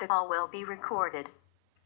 The call will be recorded.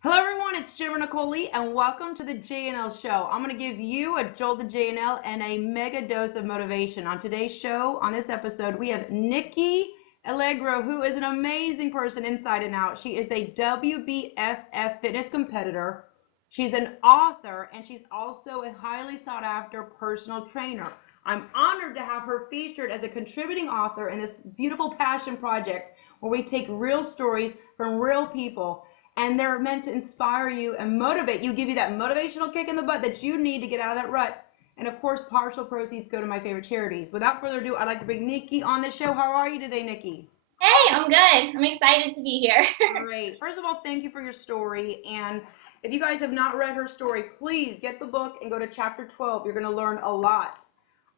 Hello everyone, it's Nicole, and welcome to the JNL show. I'm going to give you a jolt of JNL and a mega dose of motivation. On today's show, on this episode, we have Nikki Alliegro, who is an amazing person inside and out. She is a WBFF fitness competitor. She's an author, and she's also a highly sought after personal trainer. I'm honored to have her featured as a contributing author in this beautiful passion project where we take real stories from real people, and they're meant to inspire you and motivate you, give you that motivational kick in the butt that you need to get out of that rut. And of course, partial proceeds go to my favorite charities. Without further ado, I'd like to bring Nikki on the show. How are you today, Nikki? Hey, I'm good. I'm excited to be here. Great. First of all, thank you for your story. And if you guys have not read her story, please get the book and go to chapter 12. You're going to learn a lot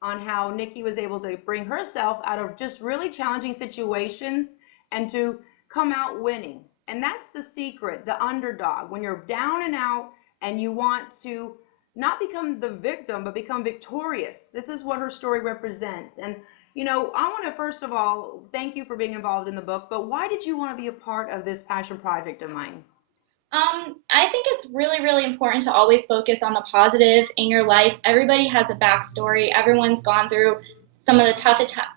on how Nikki was able to bring herself out of just really challenging situations and to come out winning. And that's the secret, the underdog. When you're down and out and you want to not become the victim, but become victorious. This is what her story represents. And, you know, I want to first of all, thank you for being involved in the book, but why did you want to be a part of this passion project of mine? I think it's really, really important to always focus on the positive in your life. Everybody has a backstory. Everyone's gone through some of the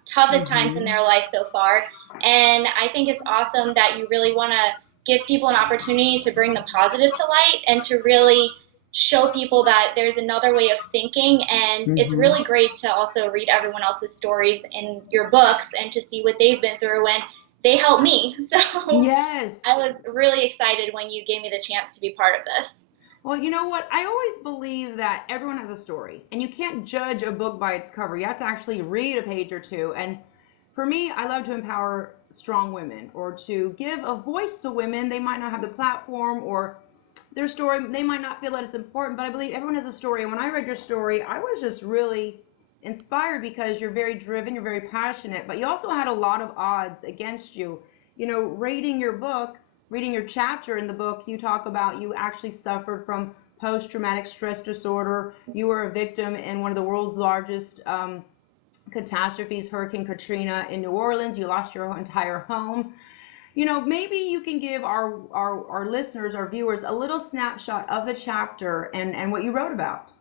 toughest times in their life so far. And I think it's awesome that you really want to give people an opportunity to bring the positive to light and to really show people that there's another way of thinking. And it's really great to also read everyone else's stories in your books and to see what they've been through. And they helped me. So yes, I was really excited when you gave me the chance to be part of this. Well, you know what? I always believe that everyone has a story, and you can't judge a book by its cover. You have to actually read a page or two. And for me, I love to empower strong women or to give a voice to women. They might not have the platform or their story, they might not feel that it's important, but I believe everyone has a story. And when I read your story, I was just really inspired because you're very driven, you're very passionate, but you also had a lot of odds against you. You know, reading your book, reading your chapter in the book, you talk about you actually suffered from post-traumatic stress disorder. You were a victim in one of the world's largest catastrophes, Hurricane Katrina in New Orleans. You lost your entire home. You know, maybe you can give our listeners, our viewers, a little snapshot of the chapter and what you wrote about.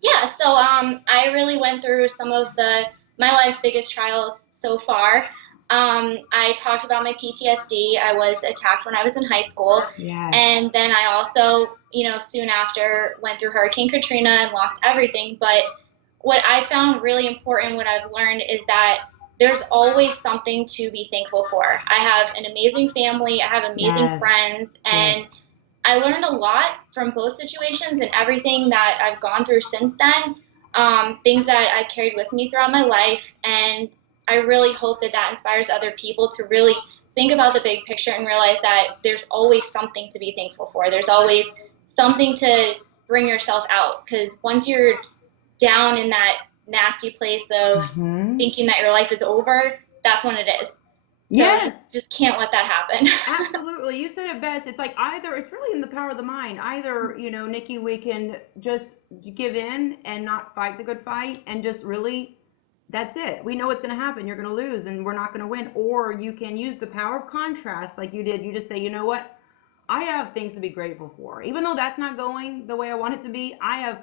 Yeah, so I really went through some of my life's biggest trials so far. I talked about my PTSD. I was attacked when I was in high school. Yes. And then I also, soon after went through Hurricane Katrina and lost everything. But what I found really important, what I've learned is that there's always something to be thankful for. I have an amazing family. I have amazing friends. And I learned a lot from both situations and everything that I've gone through since then, things that I carried with me throughout my life. And I really hope that that inspires other people to really think about the big picture and realize that there's always something to be thankful for. There's always something to bring yourself out, because once you're down in that nasty place of thinking that your life is over, that's when it is. So yes. Just can't let that happen. Absolutely. You said it best. It's like either, it's really in the power of the mind. Either, Nikki, we can just give in and not fight the good fight and just really, that's it. We know what's going to happen. You're going to lose and we're not going to win. Or you can use the power of contrast like you did. You just say, you know what? I have things to be grateful for. Even though that's not going the way I want it to be, I have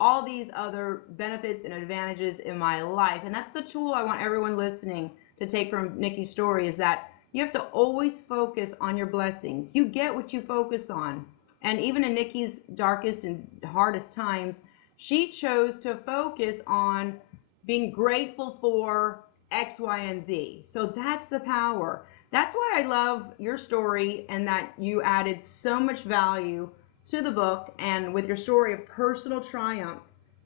all these other benefits and advantages in my life. And that's the tool I want everyone listening to take from Nikki's story, is that you have to always focus on your blessings. You get what you focus on. And even in Nikki's darkest and hardest times, she chose to focus on being grateful for X, Y, and Z. So that's the power. That's why I love your story and that you added so much value to the book, and with your story of personal triumph,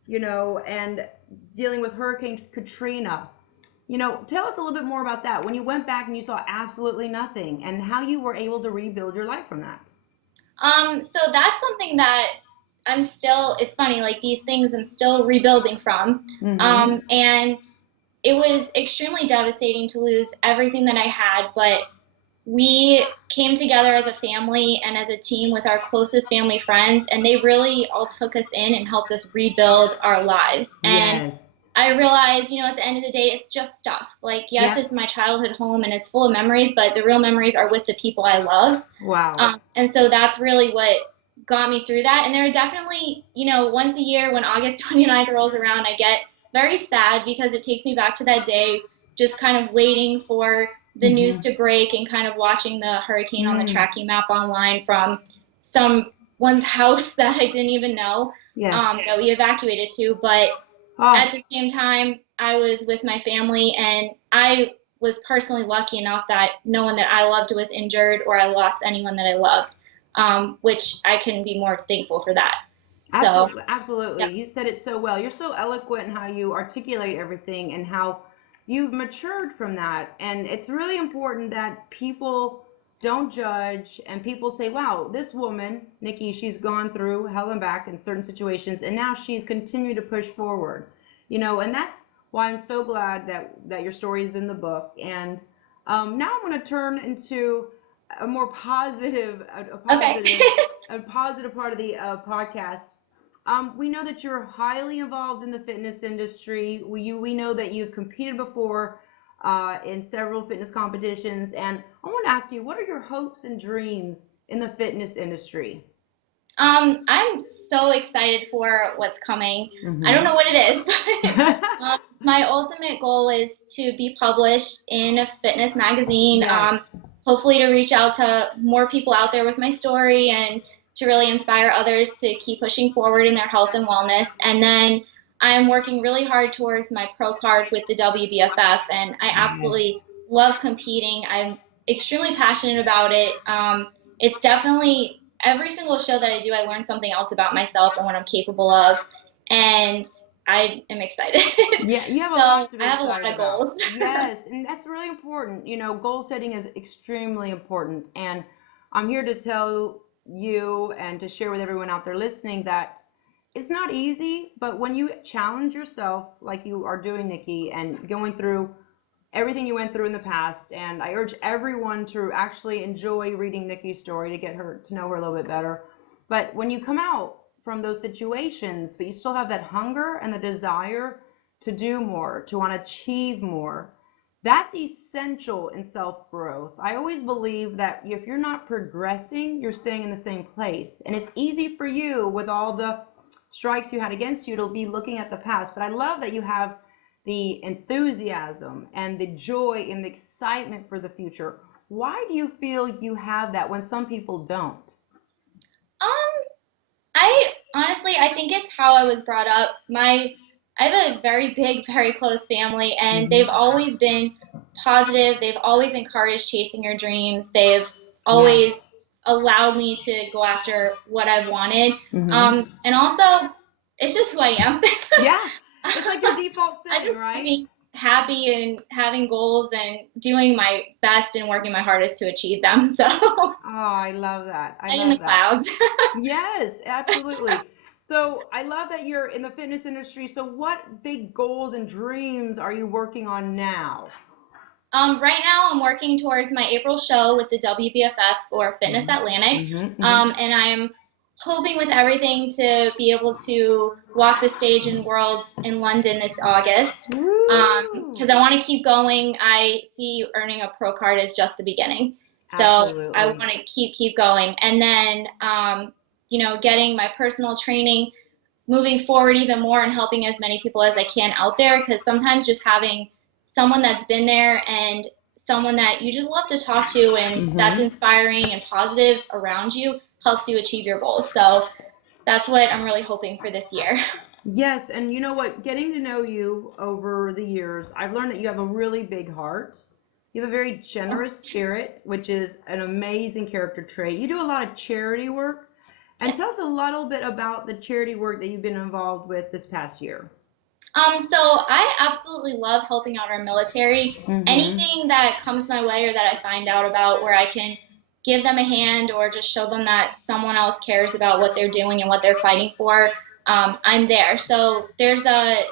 and dealing with Hurricane Katrina. Tell us a little bit more about that. When you went back and you saw absolutely nothing, and how you were able to rebuild your life from that. So that's something that it's funny, like these things I'm still rebuilding from. And it was extremely devastating to lose everything that I had, but we came together as a family and as a team with our closest family friends, and they really all took us in and helped us rebuild our lives. And I realized, at the end of the day, it's just stuff. Like, yes, Yeah. it's my childhood home and it's full of memories, but the real memories are with the people I love. Wow. And so that's really what got me through that. And there are definitely, once a year when August 29th rolls around, I get very sad because it takes me back to that day, just kind of waiting for the news to break and kind of watching the hurricane on the tracking map online from someone's house that I didn't even know Yes. that we evacuated to. But Oh, at the same time, I was with my family, and I was personally lucky enough that no one that I loved was injured or I lost anyone that I loved, which I couldn't be more thankful for that. So, absolutely, absolutely. yeah. You said it so well. You're so eloquent in how you articulate everything and how you've matured from that. And it's really important that people don't judge and people say, wow, this woman, Nikki, she's gone through hell and back in certain situations and now she's continued to push forward. And that's why I'm so glad that your story is in the book. And now I'm going to turn into a more positive, Okay. a positive part of the podcast. We know that you're highly involved in the fitness industry. We know that you've competed before in several fitness competitions, and I want to ask you, what are your hopes and dreams in the fitness industry? I'm so excited for what's coming. I don't know what it is, but my ultimate goal is to be published in a fitness magazine. Yes. Hopefully, to reach out to more people out there with my story and to really inspire others to keep pushing forward in their health and wellness. And then I'm working really hard towards my pro card with the WBFF, and I Yes. absolutely love competing. I'm extremely passionate about it. It's definitely every single show that I do, I learn something else about myself and what I'm capable of, and I am excited. Yeah, you have a So lot to be I have a lot excited of about. goals. Yes, and that's really important. Goal setting is extremely important. And I'm here to tell you and to share with everyone out there listening that it's not easy, but when you challenge yourself like you are doing, Nikki, and going through everything you went through in the past, and I urge everyone to actually enjoy reading Nikki's story to get her to know her a little bit better. But when you come out from those situations, but you still have that hunger and the desire to do more, to want to achieve more, that's essential in self growth. I always believe that if you're not progressing, you're staying in the same place. And it's easy for you with all the strikes you had against you to be looking at the past. But I love that you have the enthusiasm and the joy and the excitement for the future. Why do you feel you have that when some people don't? Um, I honestly, I think it's how I was brought up. I have a very big, very close family, and they've Mm-hmm. always been positive. They've always encouraged chasing your dreams. They've always Yes. allowed me to go after what I've wanted. Mm-hmm. And also, it's just who I am. Yeah. It's like your default I setting, just like right? being happy and having goals and doing my best and working my hardest to achieve them. So, Oh, I love that. I and in the love that. clouds. Yes, absolutely. So I love that you're in the fitness industry. So what big goals and dreams are you working on now? Right now, I'm working towards my April show with the WBFF for Fitness Mm-hmm. Atlantic, Mm-hmm. Mm-hmm. and I'm hoping with everything to be able to walk the stage in Worlds in London this August. Woo! Because I want to keep going. I see earning a pro card as just the beginning, so I Absolutely. want to keep going, and then getting my personal training, moving forward even more and helping as many people as I can out there, because sometimes just having someone that's been there and someone that you just love to talk to and that's Mm-hmm. inspiring and positive around you helps you achieve your goals. So that's what I'm really hoping for this year. Yes, and you know what? Getting to know you over the years, I've learned that you have a really big heart. You have a very generous spirit, which is an amazing character trait. You do a lot of charity work. And Yes. tell us a little bit about the charity work that you've been involved with this past year. So I absolutely love helping out our military. Mm-hmm. Anything that comes my way or that I find out about where I can give them a hand or just show them that someone else cares about what they're doing and what they're fighting for, I'm there. So there's a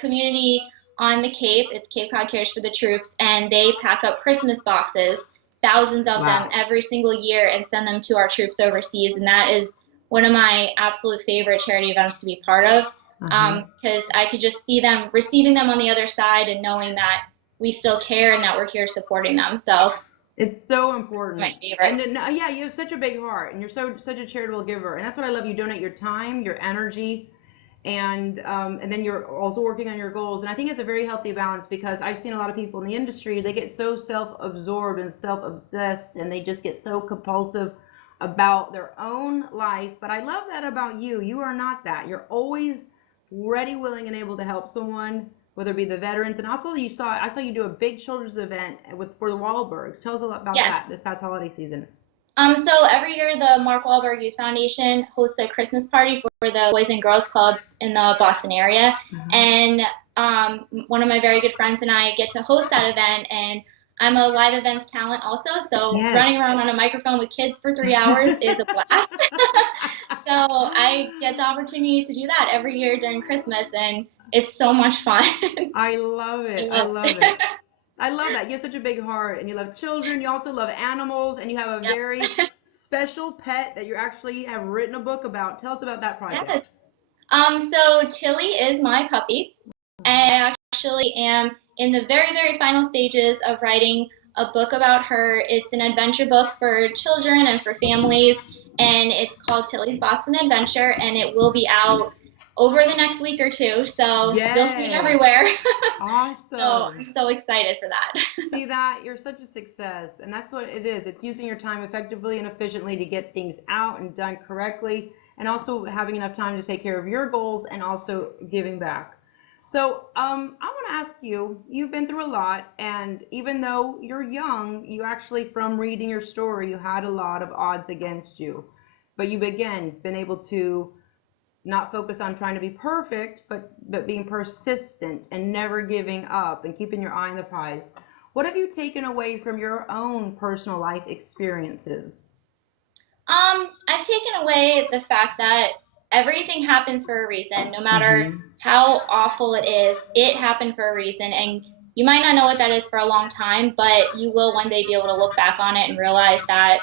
community on the Cape. It's Cape Cod Cares for the Troops, and they pack up Christmas boxes, thousands of them Wow. every single year, and send them to our troops overseas. And that is one of my absolute favorite charity events to be part of. because I could just see them receiving them on the other side and knowing that we still care and that we're here supporting them. So it's so important. my favorite. And yeah, you have such a big heart, and you're such a charitable giver, and that's what I love. You donate your time, your energy, and then you're also working on your goals. And I think it's a very healthy balance, because I've seen a lot of people in the industry, they get so self-absorbed and self-obsessed, and they just get so compulsive about their own life. But I love that about you. You are not that. You're always ready, willing, and able to help someone, whether it be the veterans. And also I saw you do a big children's event for the Wahlbergs. Tell us a lot about Yes. that this past holiday season. So every year the Mark Wahlberg Youth Foundation hosts a Christmas party for the Boys and Girls Clubs in the Boston area. And one of my very good friends and I get to host that event, and I'm a live events talent also, so Yes. running around on a microphone with kids for 3 hours is a blast. So I get the opportunity to do that every year during Christmas, and it's so much fun. I love it. I love it. I love that. You have such a big heart, and you love children. You also love animals, and you have a very special pet that you actually have written a book about. Tell us about that project. Yes. So Tilly is my puppy, and I actually am in the very, very final stages of writing a book about her. It's an adventure book for children and for families, and it's called Tilly's Boston Adventure, and it will be out over the next week or two, so you'll see it everywhere. Awesome. So I'm so excited for that. See that? You're such a success, and that's what it is. It's using your time effectively and efficiently to get things out and done correctly, and also having enough time to take care of your goals and also giving back. So I want to ask you, you've been through a lot, and even though you're young, you actually, from reading your story, you had a lot of odds against you, but you've again been able to not focus on trying to be perfect, but being persistent and never giving up and keeping your eye on the prize. What have you taken away from your own personal life experiences? I've taken away the fact that everything happens for a reason. No matter how awful it is, it happened for a reason. And you might not know what that is for a long time, but you will one day be able to look back on it and realize that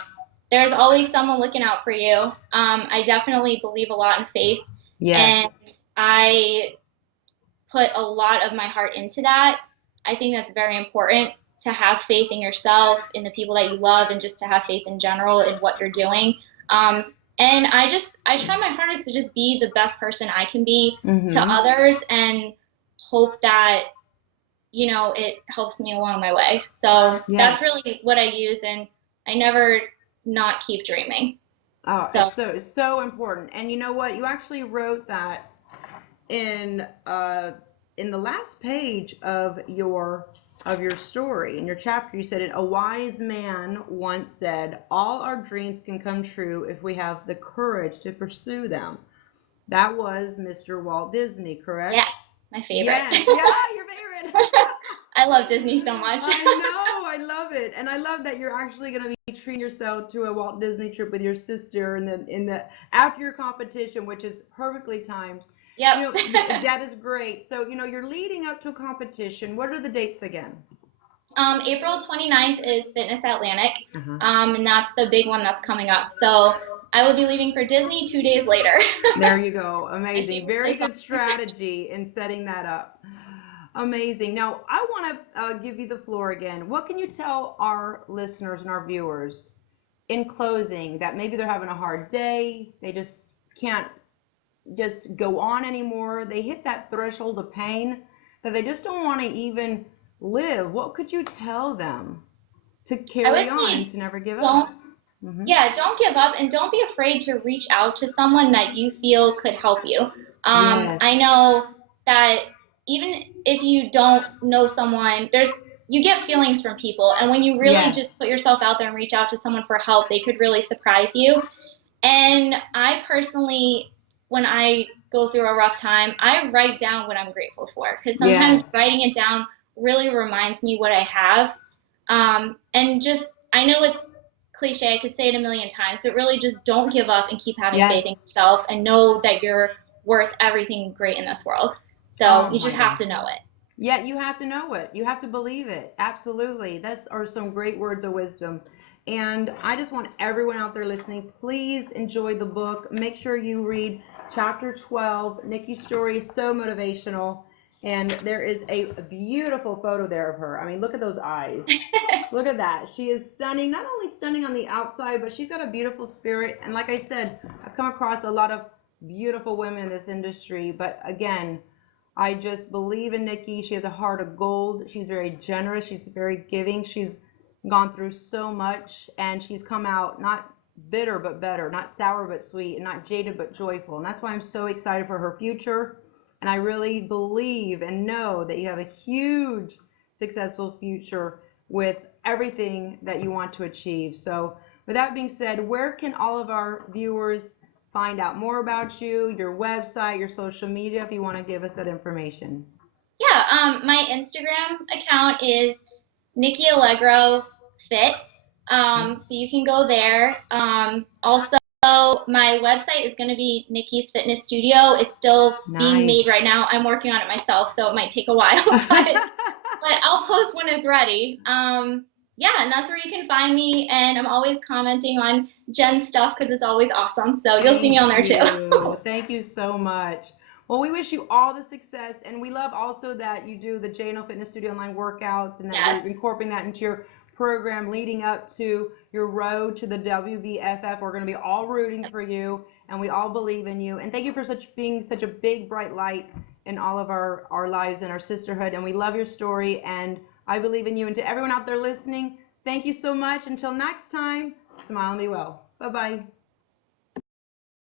there's always someone looking out for you. I definitely believe a lot in faith. Yes. And I put a lot of my heart into that. I think that's very important, to have faith in yourself, in the people that you love, and just to have faith in general in what you're doing. And I try my hardest to just be the best person I can be to others, and hope that, it helps me along my way. So that's really what I use, and I never not keep dreaming. Oh, it's so important. And you know what? You actually wrote that in the last page of your story, in your chapter. You said it. A wise man once said, "All our dreams can come true if we have the courage to pursue them." That was Mr. Walt Disney, correct? Yes, my favorite. Yes, yeah, your favorite. I love Disney so much. I know, I love it, and I love that you're actually going to be treating yourself to a Walt Disney trip with your sister, and then after your competition, which is perfectly timed. Yep. That is great. So you're leading up to a competition. What are the dates again? April 29th is Fitness Atlantic, and that's the big one that's coming up. So I will be leaving for Disney 2 days later. There you go. Amazing. Very good strategy in setting that up. Amazing. Now, I want to give you the floor again. What can you tell our listeners and our viewers in closing, that maybe they're having a hard day, they just can't just go on anymore, they hit that threshold of pain that they just don't want to even live? What could you tell them to carry on and to never give up? Yeah, don't give up, and don't be afraid to reach out to someone that you feel could help you. I know that even if you don't know someone, you get feelings from people, and when you really just put yourself out there and reach out to someone for help, they could really surprise you. And I personally, when I go through a rough time, I write down what I'm grateful for, because sometimes writing it down really reminds me what I have. And just, I know it's cliche, I could say it a million times, but really just don't give up and keep having faith in yourself, and know that you're worth everything great in this world. So you just have to know it. Yeah, you have to know it. You have to believe it. Absolutely. Those are some great words of wisdom. And I just want everyone out there listening, please enjoy the book. Make sure you read chapter 12. Nikki's story is so motivational. And there is a beautiful photo there of her. I mean, look at those eyes. Look at that. She is stunning, not only stunning on the outside, but she's got a beautiful spirit. And like I said, I've come across a lot of beautiful women in this industry. But again, I just believe in Nikki. She has a heart of gold. She's very generous. She's very giving. She's gone through so much, and she's come out not bitter but better, not sour but sweet, and not jaded but joyful. And that's why I'm so excited for her future. And I really believe and know that you have a huge successful future with everything that you want to achieve. So with that being said, where can all of our viewers find out more about you, your website, your social media, if you want to give us that information? Yeah, my Instagram account is Nikki Alliegro Fit. So you can go there. Also, my website is going to be Nikki's Fitness Studio. It's still being made right now. I'm working on it myself, so it might take a while, but I'll post when it's ready. Yeah, and that's where you can find me. And I'm always commenting on Jen's stuff because it's always awesome. So you'll see me on there too. Thank you so much. Well, we wish you all the success, and we love also that you do the JNL Fitness Studio online workouts, and that you're incorporating that into your program leading up to your road to the WBFF. We're going to be all rooting for you, and we all believe in you. And thank you for being such a big, bright light in all of our lives and our sisterhood. And we love your story, and I believe in you. And to everyone out there listening, thank you so much. Until next time, smile and be well. Bye-bye.